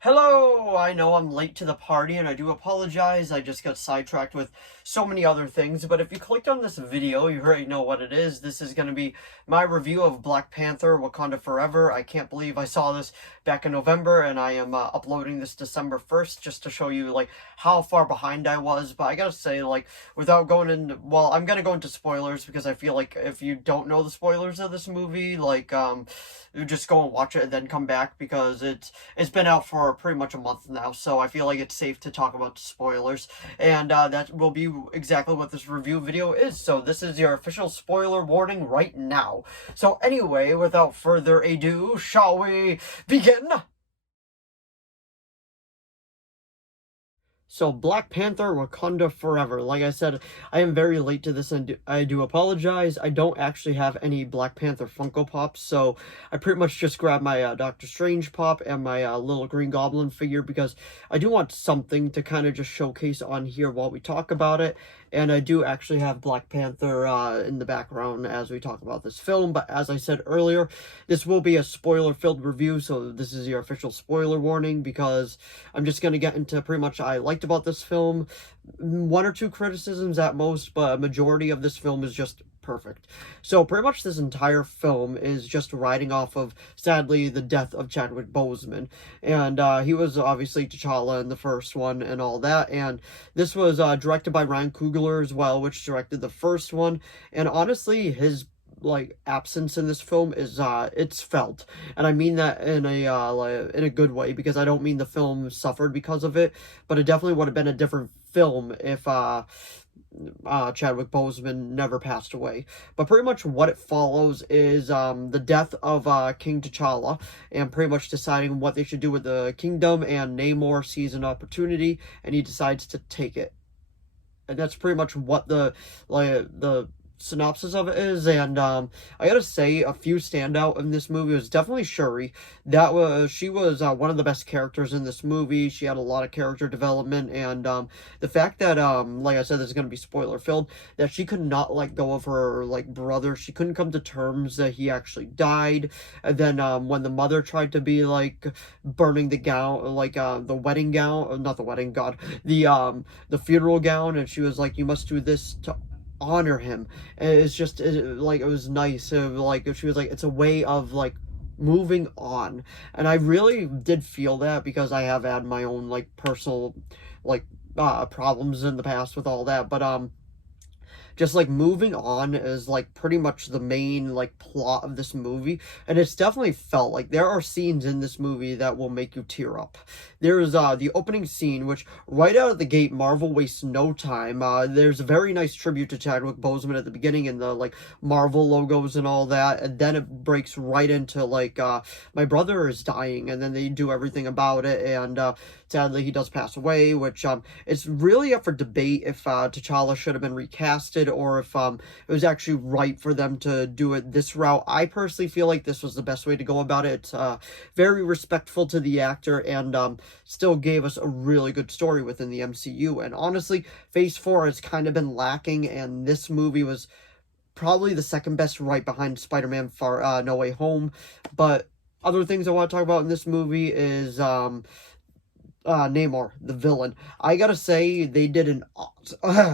Hello! I know I'm late to the party and I do apologize. I just got sidetracked with so many other things. But if you clicked on this video, you already know what it is. This is going to be my review of Black Panther, Wakanda Forever. I can't believe I saw this back in November and I am uploading this December 1st just to show you like how far behind I was. But I gotta say, like, without going into, well, I'm gonna go into spoilers because I feel like if you don't know the spoilers of this movie, like, you just go and watch it and then come back because it's been out for pretty much a month now, so I feel like it's safe to talk about spoilers, and that will be exactly what this review video is. So this is your official spoiler warning right now. So anyway, without further ado, shall we begin? So, Black Panther, Wakanda Forever. Like I said, I am very late to this, and I do apologize. I don't actually have any Black Panther Funko Pops, so I pretty much just grabbed my Doctor Strange pop and my little Green Goblin figure because I do want something to kind of just showcase on here while we talk about it. And I do actually have Black Panther in the background as we talk about this film, but as I said earlier, this will be a spoiler-filled review, so this is your official spoiler warning because I'm just going to get into pretty much I liked about this film, one or two criticisms at most, but a majority of this film is just perfect. So pretty much this entire film is just riding off of, sadly, the death of Chadwick Boseman. And he was obviously T'Challa in the first one and all that. And this was directed by Ryan Coogler as well, which directed the first one. And honestly, his like absence in this film is it's felt, and I mean that in a like, in a good way, because I don't mean the film suffered because of it, but it definitely would have been a different film if Chadwick Boseman never passed away. But pretty much what it follows is the death of King T'Challa, and pretty much deciding what they should do with the kingdom, and Namor sees an opportunity and he decides to take it. And that's pretty much what the synopsis of it is. And I gotta say, a few standout in this movie was definitely Shuri. She was one of the best characters in this movie. She had a lot of character development, and the fact that like I said, this is gonna be spoiler filled, that she could not let go of her like brother. She couldn't come to terms that he actually died. And then when the mother tried to be like burning the gown, like the wedding gown, not the wedding, god, the funeral gown, and she was like, you must do this to honor him. And it's just like, it was nice. Like she was like, it's a way of like moving on. And I really did feel that because I have had my own like personal like problems in the past with all that. But just like moving on is like pretty much the main like plot of this movie, and it's definitely felt like there are scenes in this movie that will make you tear up. There's the opening scene, which right out of the gate Marvel wastes no time. There's a very nice tribute to Chadwick Boseman at the beginning, and the like Marvel logos and all that, and then it breaks right into like my brother is dying, and then they do everything about it, and sadly he does pass away, which it's really up for debate if T'Challa should have been recasted, or if it was actually right for them to do it this route. I personally feel like this was the best way to go about it. It's very respectful to the actor, and still gave us a really good story within the MCU. And honestly, Phase 4 has kind of been lacking, and this movie was probably the second best, right behind Spider-Man Far No Way Home. But other things I want to talk about in this movie is Namor, the villain. I gotta say, they did an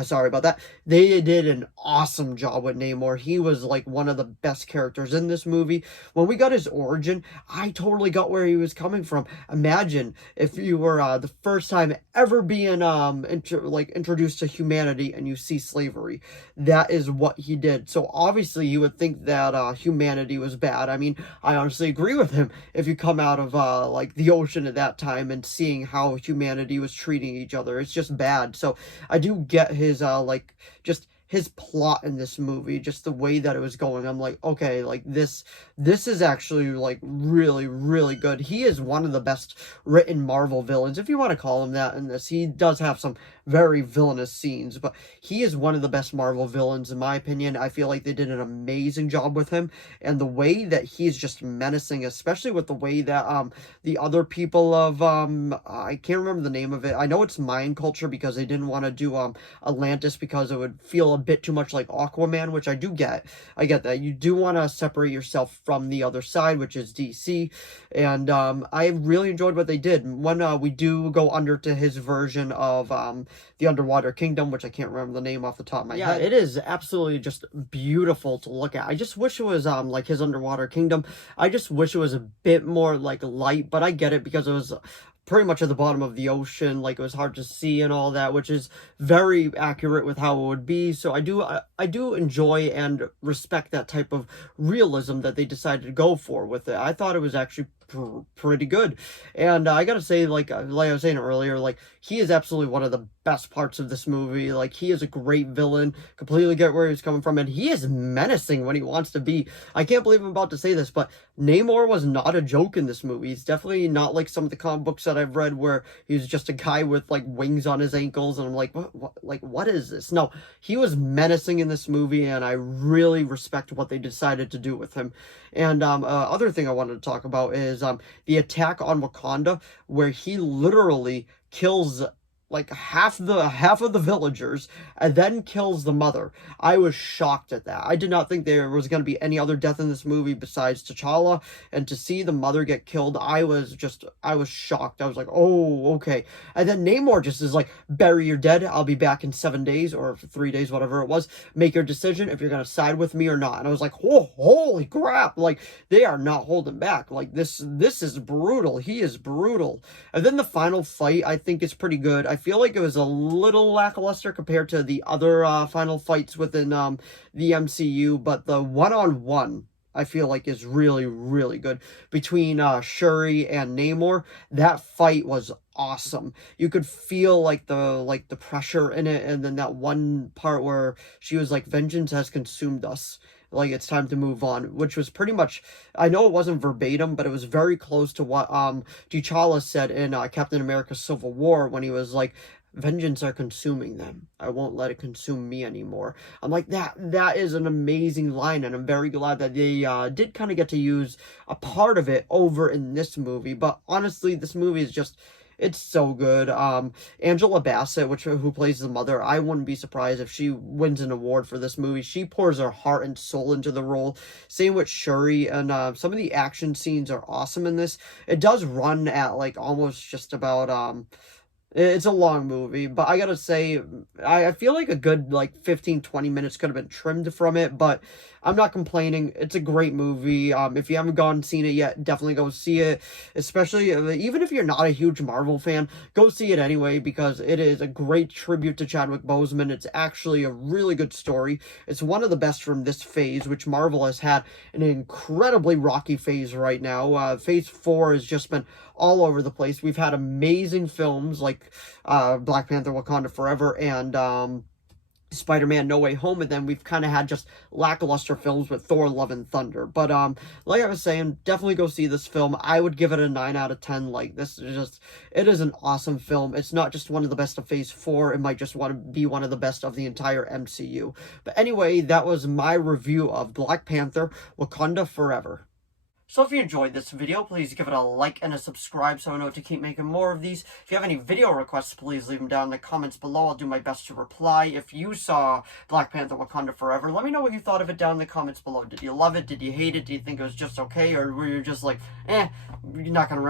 sorry about that. They did an awesome job with Namor. He was like one of the best characters in this movie. When we got his origin, I totally got where he was coming from. Imagine if you were the first time ever being introduced to humanity and you see slavery. That is what he did. So obviously you would think that humanity was bad. I mean, I honestly agree with him. If you come out of like the ocean at that time and seeing how humanity was treating each other, it's just bad. So I do get his like just his plot in this movie, just the way that it was going. I'm like, okay, like this is actually like really, really good. He is one of the best written Marvel villains, if you want to call him that, in this. He does have some very villainous scenes, but he is one of the best Marvel villains in my opinion. I feel like they did an amazing job with him, and the way that he's just menacing, especially with the way that the other people of I can't remember the name of it. I know it's Mind Culture because they didn't want to do Atlantis because it would feel a bit too much like Aquaman, which I do get. I get that. You do want to separate yourself from the other side, which is DC, and I really enjoyed what they did. When we do go under to his version of the Underwater Kingdom, which I can't remember the name off the top of my head. Yeah, it is absolutely just beautiful to look at. I just wish it was like his Underwater Kingdom. I just wish it was a bit more like light, but I get it because it was pretty much at the bottom of the ocean, like it was hard to see and all that, which is very accurate with how it would be. So I do enjoy and respect that type of realism that they decided to go for with it. I thought it was actually pretty good, and I gotta say, like I was saying earlier, like he is absolutely one of the best parts of this movie. Like he is a great villain, completely get where he's coming from, and he is menacing when he wants to be. I can't believe I'm about to say this, but Namor was not a joke in this movie. He's definitely not like some of the comic books that I've read where he's just a guy with like wings on his ankles, and I'm like, what is this? No, he was menacing in this movie, and I really respect what they decided to do with him. And other thing I wanted to talk about is the attack on Wakanda, where he literally kills like half of the villagers and then kills the mother. I was shocked at that. I did not think there was going to be any other death in this movie besides T'Challa, and to see the mother get killed, I was shocked. I was like, oh, okay. And then Namor just is like, bury your dead, I'll be back in 7 days or 3 days, whatever it was. Make your decision if you're going to side with me or not. And I was like, oh, holy crap, like they are not holding back. Like this is brutal. He is brutal. And then the final fight I think is pretty good. I feel like it was a little lackluster compared to the other final fights within the MCU, but the one-on-one I feel like is really, really good between Shuri and Namor. That fight was awesome. You could feel like the pressure in it, and then that one part where she was like, "Vengeance has consumed us. Like it's time to move on," which was pretty much, I know it wasn't verbatim, but it was very close to what T'Challa said in Captain America Civil War when he was like, "Vengeance are consuming them. I won't let it consume me anymore." I'm like, that is an amazing line, and I'm very glad that they did kind of get to use a part of it over in this movie. But honestly, this movie is just, it's so good. Angela Bassett, who plays the mother, I wouldn't be surprised if she wins an award for this movie. She pours her heart and soul into the role. Same with Shuri, and some of the action scenes are awesome in this. It does run at like almost just about it's a long movie, but I gotta say, I feel like a good, like, 15-20 minutes could have been trimmed from it, but I'm not complaining. It's a great movie. If you haven't gone and seen it yet, definitely go see it, especially, even if you're not a huge Marvel fan, go see it anyway, because it is a great tribute to Chadwick Boseman. It's actually a really good story. It's one of the best from this phase, which Marvel has had an incredibly rocky phase right now. Phase 4 has just been all over the place. We've had amazing films like Black Panther, Wakanda Forever, and Spider-Man No Way Home, and then we've kind of had just lackluster films with Thor, Love and Thunder. But like I was saying, definitely go see this film. I would give it a 9 out of 10. Like, this is just, it is an awesome film. It's not just one of the best of Phase 4, it might just want to be one of the best of the entire MCU. But anyway, that was my review of Black Panther, Wakanda Forever. So if you enjoyed this video, please give it a like and a subscribe so I know to keep making more of these. If you have any video requests, please leave them down in the comments below. I'll do my best to reply. If you saw Black Panther Wakanda Forever, let me know what you thought of it down in the comments below. Did you love it? Did you hate it? Do you think it was just okay? Or were you just like, you're not going to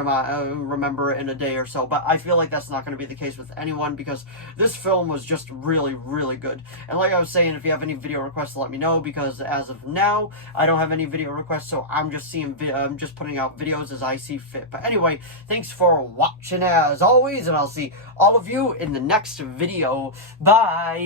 remember it in a day or so? But I feel like that's not going to be the case with anyone, because this film was just really, really good. And like I was saying, if you have any video requests, let me know, because as of now, I don't have any video requests, so I'm just putting out videos as I see fit. But anyway, thanks for watching as always, and I'll see all of you in the next video. Bye!